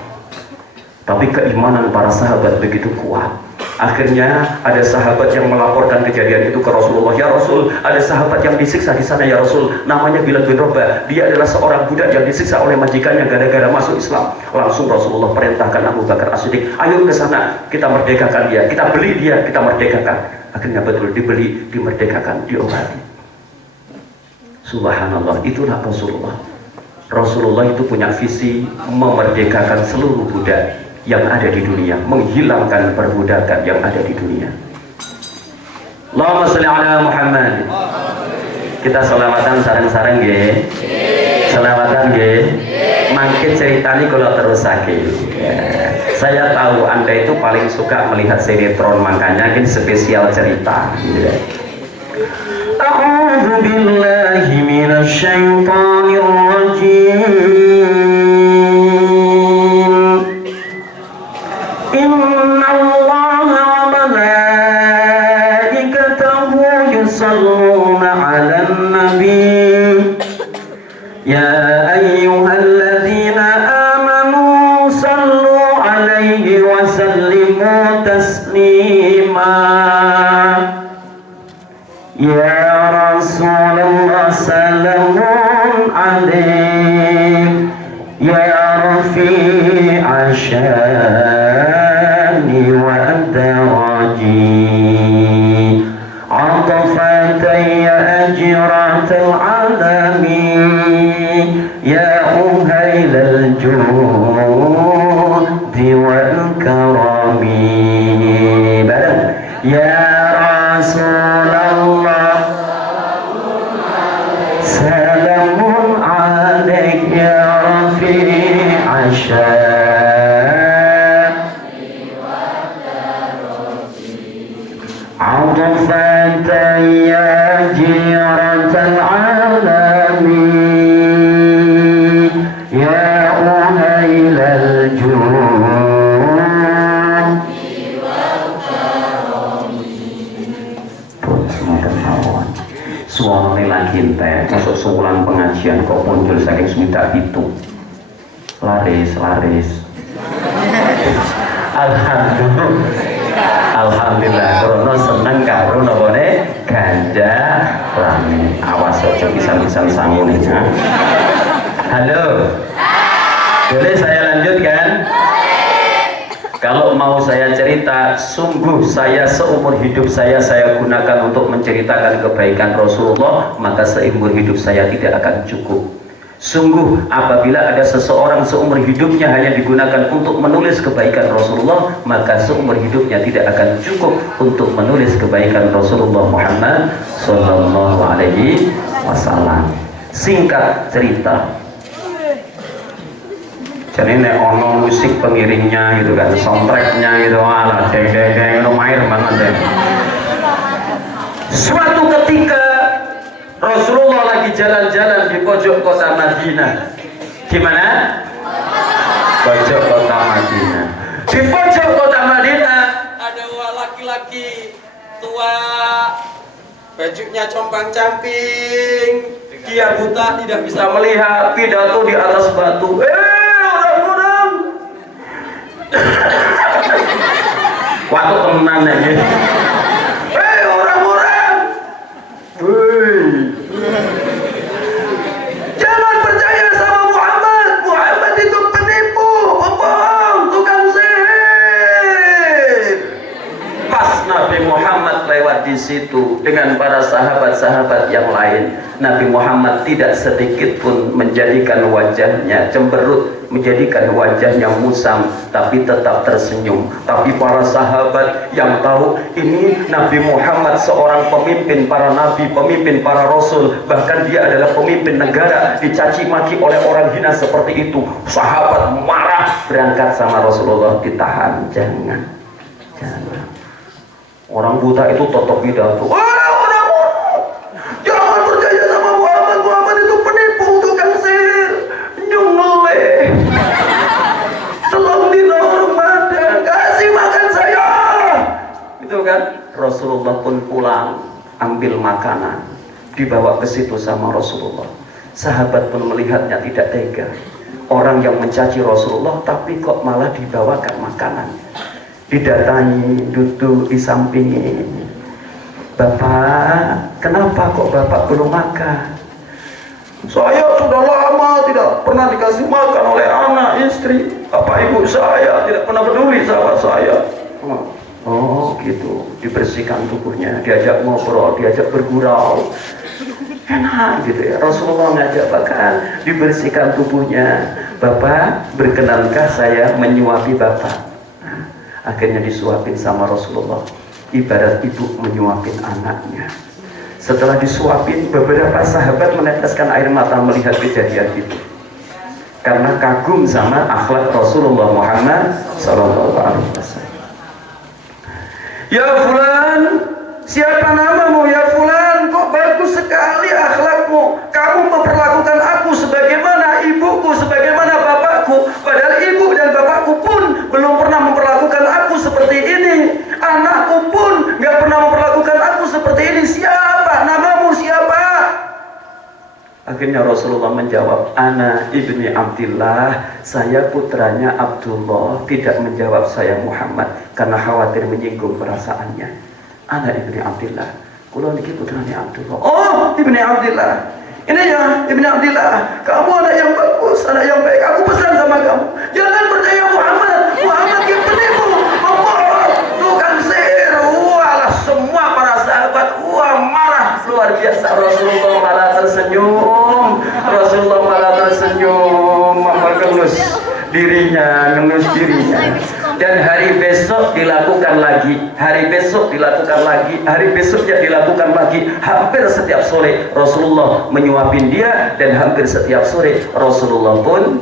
tapi keimanan para sahabat begitu kuat. Akhirnya ada sahabat yang melaporkan kejadian itu ke Rasulullah. Ya Rasul, ada sahabat yang disiksa di sana ya Rasul, namanya Bilal bin Rabah. Dia adalah seorang budak yang disiksa oleh majikannya gara-gara masuk Islam. Langsung Rasulullah perintahkan Abu Bakar As-Siddiq, ayo ke sana, kita merdekakan dia, kita beli dia, kita merdekakan. Akhirnya betul dibeli, dimerdekakan, diobati. Subhanallah, itulah Rasulullah. Rasulullah itu punya visi memerdekakan seluruh budak yang ada di dunia, menghilangkan perbudakan yang ada di dunia. Allahumma sholli ala Muhammad. Kita selawatan sareng-sareng nggih. Selawatan nggih. Mangke ceritani kalau terus sakit. Saya tahu Anda itu paling suka melihat sinetron, makanya ini spesial cerita. A'udzu billahi minasy syaithanir rajim. Inna Allaha wa malaikatahu yusalluna 'alan nabi. Ya ayyuhalladzina amanu sallu 'alaihi wa sallimu taslima. Ya Rasulullah salamun 'alaik. Ya rafi'a syani wa daraji. 'atafatan ya ajratal 'alamin. Ya uhailal judi wal karami. Ya Rasulullah salamun 'alaik. Ya rafi'a syani wa daraji. 'atafatan ya ajratal 'alamin. Ya uhailal judi. teh masuk seulang pengajian kok muncul saking seminta itu laris alhamdulillah karena seneng karo nopone ganja lami awas aja pisan-pisan sangun ya. Halo, boleh saya lanjutkan? Kalau mau saya cerita, sungguh saya seumur hidup saya gunakan untuk menceritakan kebaikan Rasulullah, maka seumur hidup saya tidak akan cukup. Sungguh apabila ada seseorang seumur hidupnya hanya digunakan untuk menulis kebaikan Rasulullah, maka seumur hidupnya tidak akan cukup untuk menulis kebaikan Rasulullah Muhammad Sallallahu Alaihi Wasallam. Singkat cerita, jadi nek ono musik pengiringnya gitu kan, soundtracknya gitu, ala deng lumayan banget deh. Suatu ketika Rasulullah lagi jalan-jalan di pojok kota Madinah. Di mana? Pojok kota Madinah. Di pojok kota Madinah ada laki-laki tua, bajunya compang-camping, dia buta tidak bisa melihat, pidato di atas batu. Orang-orang waktu temenan aja. Orang-orang, jangan percaya sama Muhammad. Muhammad itu penipu, pembohong, tukang sihir. Pas Nabi Muhammad lewat di situ dengan para sahabat-sahabat yang lain, Nabi Muhammad tidak sedikit pun menjadikan wajahnya cemberut, menjadikan wajahnya musam, tapi tetap tersenyum. Tapi para sahabat yang tahu ini Nabi Muhammad seorang pemimpin para nabi, pemimpin para rasul, bahkan dia adalah pemimpin negara, dicaci maki oleh orang hina seperti itu. Sahabat marah, berangkat sama Rasulullah, ditahan. Jangan. Orang buta itu totok pidato. Jangan percaya sama Muhammad. Muhammad itu penipu, tukang sihir, nyungle. Tolong dina Ramadan, kasih makan saya. Itu kan Rasulullah pun pulang, ambil makanan, dibawa ke situ sama Rasulullah. Sahabat pun melihatnya tidak tega. Orang yang mencaci Rasulullah tapi kok malah dibawakan makanan. Didatangi, duduk di sampingnya. Bapak, kenapa kok Bapak belum makan? Saya sudah lama tidak pernah dikasih makan oleh anak, istri. Bapak ibu saya tidak pernah peduli sama saya. Oh gitu, dibersihkan tubuhnya, diajak ngobrol, diajak bergurau. Enak gitu ya. Rasulullah ngajak bahkan dibersihkan tubuhnya. Bapak, berkenankah saya menyuapi Bapak? Akhirnya disuapin sama Rasulullah, ibarat ibu menyuapin anaknya. Setelah disuapin, beberapa sahabat meneteskan air mata melihat kejadian itu, karena kagum sama akhlak Rasulullah Muhammad Sallallahu Alaihi Wasallam. Ya fulan, siapa namamu ya fulan? Kok bagus sekali akhlakmu. Kamu memperlakukan aku sebagaimana ibuku, sebagaimana bapakku. Padahal ibu dan bapakku pun belum pernah memperlakukan aku seperti ini. Anakku pun gak pernah memperlakukan aku seperti ini. Siapa? Namamu siapa? Akhirnya Rasulullah menjawab, Ana ibni Abdillah, saya putranya Abdullah. Tidak menjawab saya Muhammad karena khawatir menyinggung perasaannya. Ana ibni Abdillah, kulo niki putranya Abdullah. Oh, ibni Abdillah. Ini ya, ibni Abdillah, kamu anak yang bagus, anak yang baik. Aku pesan sama kamu, jangan percaya Muhammad. Muhammad yang penipu, pembohong, tukang sihir. Walah, semua para sahabat marah luar biasa. Rasulullah malah tersenyum. Rasulullah malah tersenyum, mengelus dirinya. Dan hari besok dilakukan lagi, hari besok dilakukan lagi, hari besoknya dilakukan lagi. Hampir setiap sore Rasulullah menyuapin dia, dan hampir setiap sore Rasulullah pun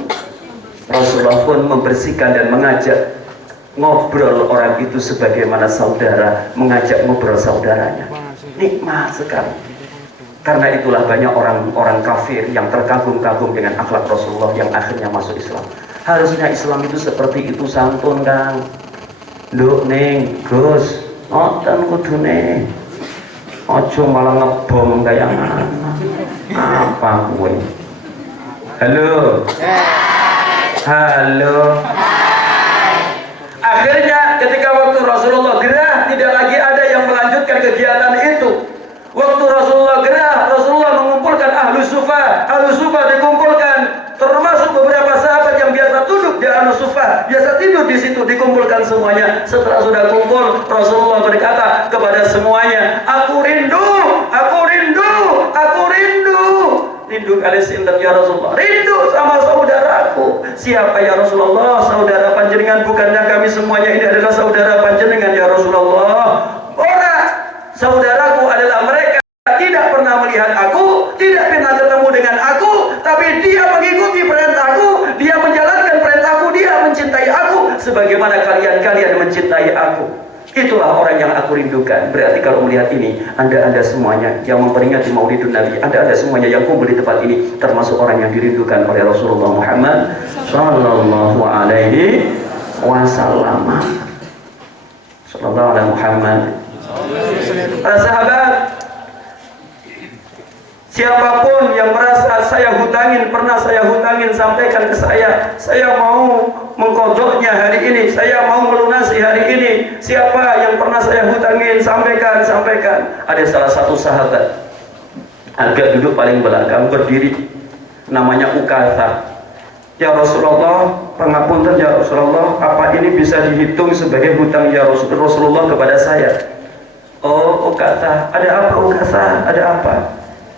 membersihkan dan mengajak ngobrol orang itu sebagaimana saudara mengajak ngobrol saudaranya. Nikmat sekali. Karena itulah banyak orang kafir yang terkagum-kagum dengan akhlak Rasulullah yang akhirnya masuk Islam. Harusnya Islam itu seperti itu, santun Kang. Nduk ning Gus, ngoten kudune. Aja malah ngebom kaya anak. Apa kue? Halo. Halo. Akhirnya ketika waktu Rasulullah gerah, tidak lagi ada yang melanjutkan kegiatan itu. Waktu Rasulullah gerah, Rasulullah mengumpulkan ahlu sufa. Ahlu sufa dikumpulkan, termasuk beberapa sahabat yang biasa duduk di ahlu sufa, biasa tidur di situ, dikumpulkan semuanya. Setelah sudah kumpul, Rasulullah berkata kepada semuanya, aku rindu, aku rindu, aku rindu. Rindu kali sinten ya Rasulullah? Rindu sama saudaraku. Siapa ya Rasulullah? Saudara panjenengan. Bukannya kami semuanya ini adalah saudara panjenengan ya Rasulullah? Orang saudaraku adalah mereka tidak pernah melihat aku, tidak pernah ketemu dengan aku, tapi dia mengikuti perintahku, dia menjalankan perintahku, dia mencintai aku sebagaimana kalian mencintai aku. Itulah orang yang aku rindukan. Berarti kalau melihat ini, Anda semuanya yang memperingati Maulidun Nabi, Anda semuanya yang kumpul di tempat ini, termasuk orang yang dirindukan oleh Rasulullah Muhammad Sallallahu Alaihi Wasallam. Sallallahu Alaihi Muhammad. Para sahabat, siapapun yang merasa saya hutangin, pernah saya hutangin, sampaikan ke saya mau mengkodoknya hari ini, saya mau melunasi hari ini. Siapa yang pernah saya hutangin, sampaikan. Ada salah satu sahabat agak duduk paling belakang, berdiri, namanya Ukatha. Ya Rasulullah, pengapunten ya Rasulullah, apa ini bisa dihitung sebagai hutang ya Rasulullah kepada saya? Oh Ukatha, ada apa Ukatha? Ada apa?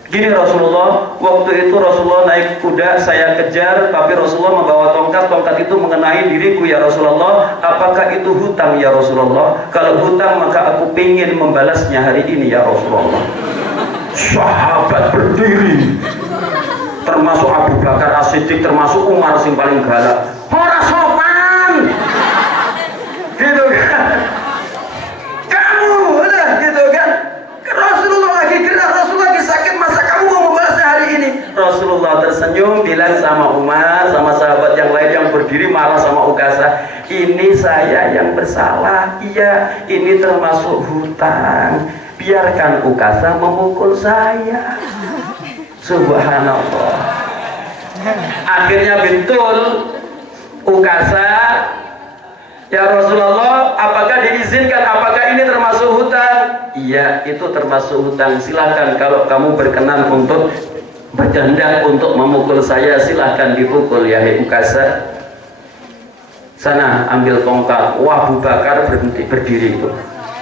Gini Rasulullah, waktu itu Rasulullah naik kuda, saya kejar, tapi Rasulullah membawa tongkat itu mengenai diriku ya Rasulullah. Apakah itu hutang ya Rasulullah? Kalau hutang maka aku ingin membalasnya hari ini ya Rasulullah. Sahabat berdiri, termasuk Abu Bakar As-Siddiq, termasuk Umar yang paling galak. Ora sopan, gitu kan? Kamu, udah gitu kan? Rasulullah lagi gerak, Rasulullah lagi sakit, masa kamu mau membalasnya hari ini? Rasulullah tersenyum, bilang sama Umar, sama sahabat yang lain yang berdiri marah sama Ukasa, ini saya yang bersalah, iya, ini termasuk hutang. Biarkan Ukasa memukul saya. Subhanallah. Akhirnya betul Ukasa, ya Rasulullah, apakah diizinkan? Apakah ini termasuk hutang? Iya, itu termasuk hutang. Silahkan kalau kamu berkenan untuk berkehendak untuk memukul saya, silahkan dipukul ya Ukasa. Sana ambil tongkat. Wah, Abu Bakar berhenti berdiri itu.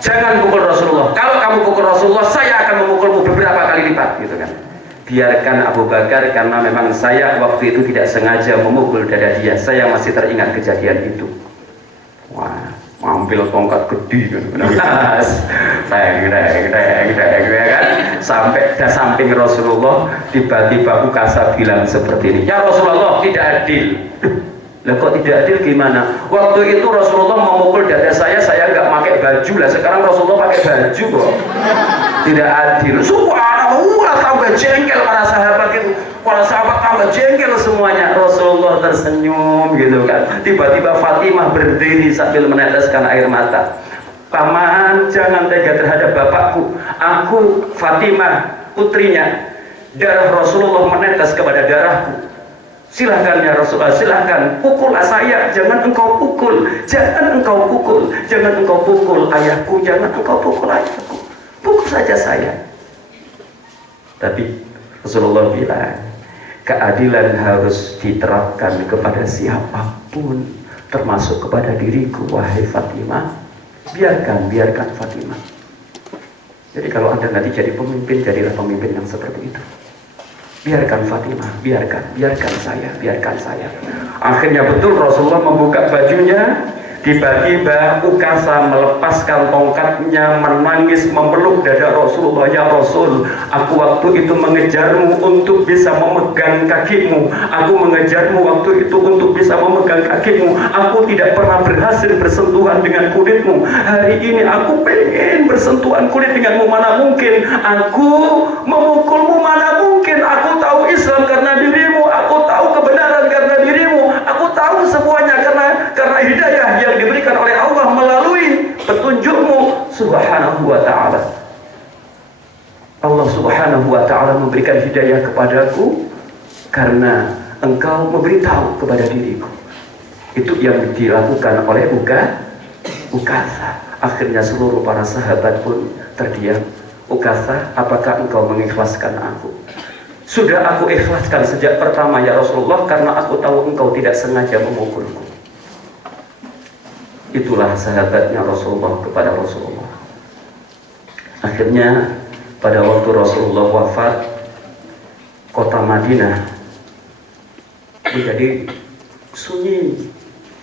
Jangan pukul Rasulullah. Kalau kamu pukul Rasulullah, saya akan memukulmu beberapa kali lipat, gitu kan. Biarkan Abu Bakar, karena memang saya waktu itu tidak sengaja memukul dada dia. Saya masih teringat kejadian itu. Wah, ambil tongkat gede kan. Kan? Sampai ke samping Rasulullah, tiba-tiba Ukasa bilang seperti ini, ya Rasulullah, tidak adil. Lah kok tidak adil gimana? Waktu itu Rasulullah memukul dada saya nggak pakai baju, lah sekarang Rasulullah pakai baju kok. Tidak adil. Subhanallah, tambah jengkel para sahabat itu. Para sahabat tambah jengkel semuanya. Rasulullah tersenyum gitu kan. Tiba-tiba Fatimah berdiri sambil meneteskan air mata. Paman, jangan tega terhadap bapakku. Aku Fatimah, putrinya. Darah Rasulullah menetes kepada darahku. Silahkan ya Rasulullah, silahkan pukullah saya, jangan engkau pukul, jangan engkau pukul, jangan engkau pukul ayahku, jangan engkau pukul ayahku, pukul saja saya. Tapi Rasulullah bilang, keadilan harus diterapkan kepada siapapun, termasuk kepada diriku, wahai Fatimah. Biarkan Fatimah. Jadi kalau Anda nanti jadi pemimpin, jadilah pemimpin yang seperti itu. Biarkan Fatimah, biarkan saya. Akhirnya betul Rasulullah membuka bajunya. Tiba-tiba Ukasa melepaskan tongkatnya, menangis, memeluk dada Rasulullah. Ya Rasul, aku waktu itu mengejarmu untuk bisa memegang kakimu. Aku mengejarmu waktu itu untuk bisa memegang kakimu. Aku tidak pernah berhasil bersentuhan dengan kulitmu. Hari ini aku pengen bersentuhan kulit denganmu, mana mungkin. Aku memukulmu, mana mungkin. Aku tahu Islam karena dirimu. Aku tahu kebenaran karena dirimu. Aku tahu semuanya karena hidayah yang diberikan oleh Allah melalui petunjukmu. Subhanahu wa ta'ala. Allah Subhanahu Subhanahu wa ta'ala memberikan hidayah kepadaku karena engkau memberitahu kepada diriku. Itu yang dilakukan oleh Ukasha. Akhirnya seluruh para sahabat pun terdiam. Ukasha, apakah engkau mengikhlaskan aku? Sudah aku ikhlaskan sejak pertama ya Rasulullah, karena aku tahu engkau tidak sengaja memukulku. Itulah sahabatnya Rasulullah kepada Rasulullah. Akhirnya pada waktu Rasulullah wafat, kota Madinah menjadi sunyi,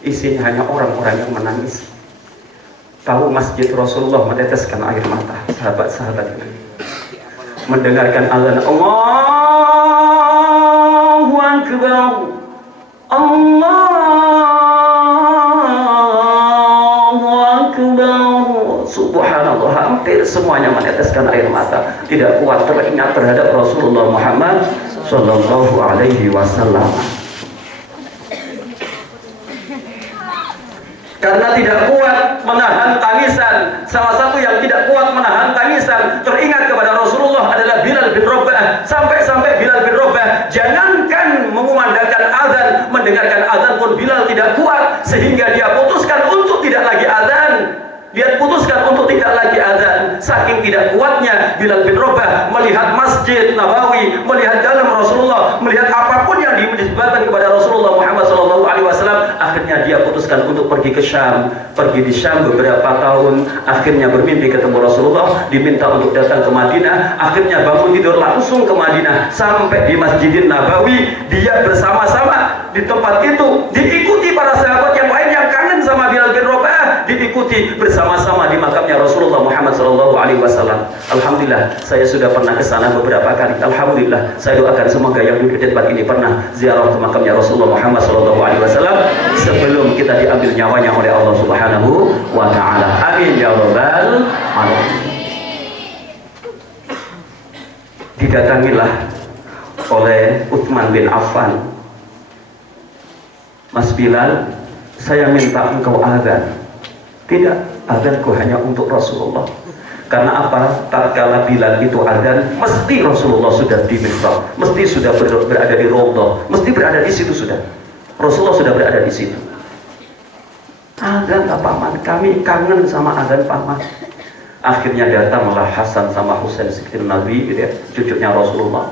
isinya hanya orang-orang yang menangis. Tahu masjid Rasulullah meneteskan air mata, sahabat-sahabat ini mendengarkan azan Allahu Akbar, Allahu Akbar. Subhanallah, hampir semuanya meneteskan air mata, tidak kuat teringat terhadap Rasulullah Muhammad Sallallahu Alaihi Wasallam. Karena tidak kuat menahan tangisan. Salah satu yang tidak kuat menahan tangisan, teringat kepada Rasulullah adalah Bilal bin Rabah. Sampai-sampai Bilal bin Rabah, jangankan mengumandangkan azan, mendengarkan azan pun Bilal tidak kuat, sehingga dia putuskan untuk tidak lagi azan. Dia putuskan untuk tidak lagi azan. Saking tidak kuatnya Bilal bin Rabah melihat Masjid Nabawi, melihat dalam Rasulullah, melihat apapun yang dinisbatkan kepada Rasulullah Muhammad SAW. Akhirnya dia putuskan untuk pergi ke Syam. Pergi di Syam beberapa tahun. Akhirnya bermimpi ketemu Rasulullah, diminta untuk datang ke Madinah. Akhirnya bangun tidur langsung ke Madinah. Sampai di Masjidin Nabawi, dia bersama-sama di tempat itu, diikuti para sahabat yang lain yang kangen sama Bilal bin Rabah, diikuti bersama-sama di makamnya Rasulullah Muhammad SAW. Alhamdulillah, saya sudah pernah ke sana beberapa kali. Alhamdulillah, saya doakan semoga yang duduk di tempat ini pernah ziarah ke makamnya Rasulullah Muhammad SAW sebelum kita diambil nyawanya oleh Allah Subhanahu wa ta'ala. Amin ya rabbal alamin. Didatangilah oleh Utsman bin Affan. Mas Bilal, saya minta engkau azan. Tidak, azanku hanya untuk Rasulullah. Karena apa? Tatkala Bilal itu azan, mesti Rasulullah sudah di mihrab, mesti sudah berada di Raudhah, mesti berada di situ sudah. Rasulullah sudah berada di situ. Azan paman, kami kangen sama azan paman. Akhirnya datanglah Hasan sama Husain sekitar Nabi, gitu ya, cucunya Rasulullah.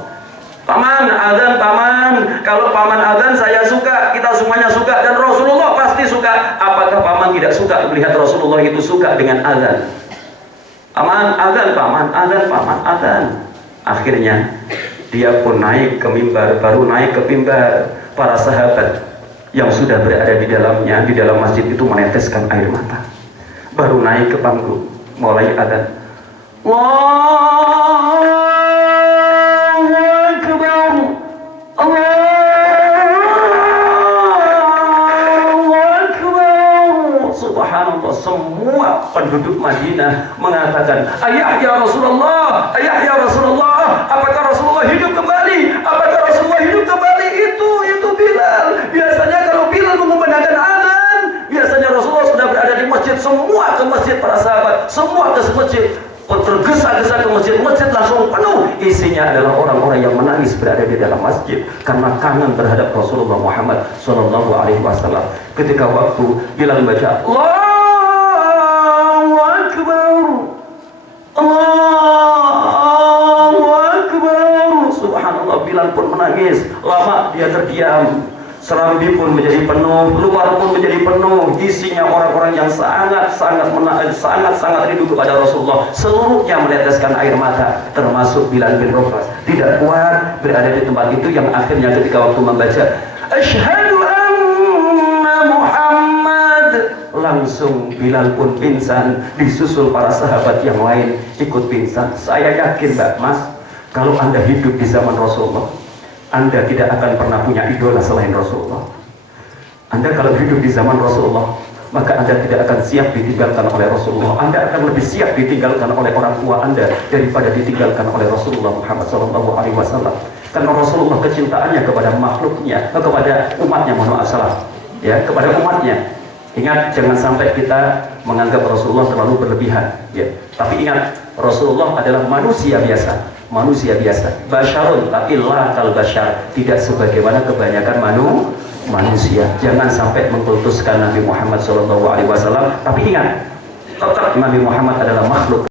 Paman, azan paman. Kalau paman azan saya suka, kita semuanya suka, dan Rasulullah pasti suka. Apakah paman tidak suka melihat Rasulullah itu suka dengan azan? Paman, azan paman, azan paman, azan. Akhirnya dia pun naik ke mimbar. Baru naik ke mimbar, para sahabat yang sudah berada di dalamnya, di dalam masjid itu meneteskan air mata. Baru naik ke panggung, mulai azan. Subhanallah, semua penduduk Madinah mengatakan, ayah ya Rasulullah, ayah ya Rasulullah, apakah Rasulullah hidup kembali? Apakah Rasulullah hidup kembali? Itu Bilal. Biasanya kalau Bilal mengumandangkan azan, biasanya Rasulullah sudah berada di masjid. Semua ke masjid, para sahabat, semua ke masjid, tergesa-gesa ke masjid. Masjid langsung penuh, isinya adalah orang-orang yang menangis berada di dalam masjid karena kangen terhadap Rasulullah Muhammad SAW. Ketika waktu Bilal membaca Allahu Akbar, Allahu Akbar, subhanallah, Bilal pun menangis. Lama dia terdiam. Serambi pun menjadi penuh, luar pun menjadi penuh, isinya orang-orang yang sangat-sangat rindu kepada Rasulullah. Seluruhnya meneteskan air mata, termasuk Bilal bin Rabah. Tidak kuat berada di tempat itu, yang akhirnya ketika waktu membaca Asyhadu anna Muhammad, langsung Bilal pun pingsan, disusul para sahabat yang lain ikut pingsan. Saya yakin Mbak Mas, kalau Anda hidup di zaman Rasulullah, Anda tidak akan pernah punya idola selain Rasulullah. Anda kalau hidup di zaman Rasulullah, maka Anda tidak akan siap ditinggalkan oleh Rasulullah. Anda akan lebih siap ditinggalkan oleh orang tua Anda daripada ditinggalkan oleh Rasulullah Muhammad SAW. Karena Rasulullah kecintaannya kepada makhluknya, kepada umatnya, mohon maaf salah, ya, kepada umatnya. Ingat, jangan sampai kita menganggap Rasulullah terlalu berlebihan, ya. Tapi ingat, Rasulullah adalah manusia biasa, manusia biasa. Basyarun tapi la kal basyar, tidak sebagaimana kebanyakan manusia. Jangan sampai mengkultuskan Nabi Muhammad SAW. Tapi ingat, tetap Nabi Muhammad adalah makhluk.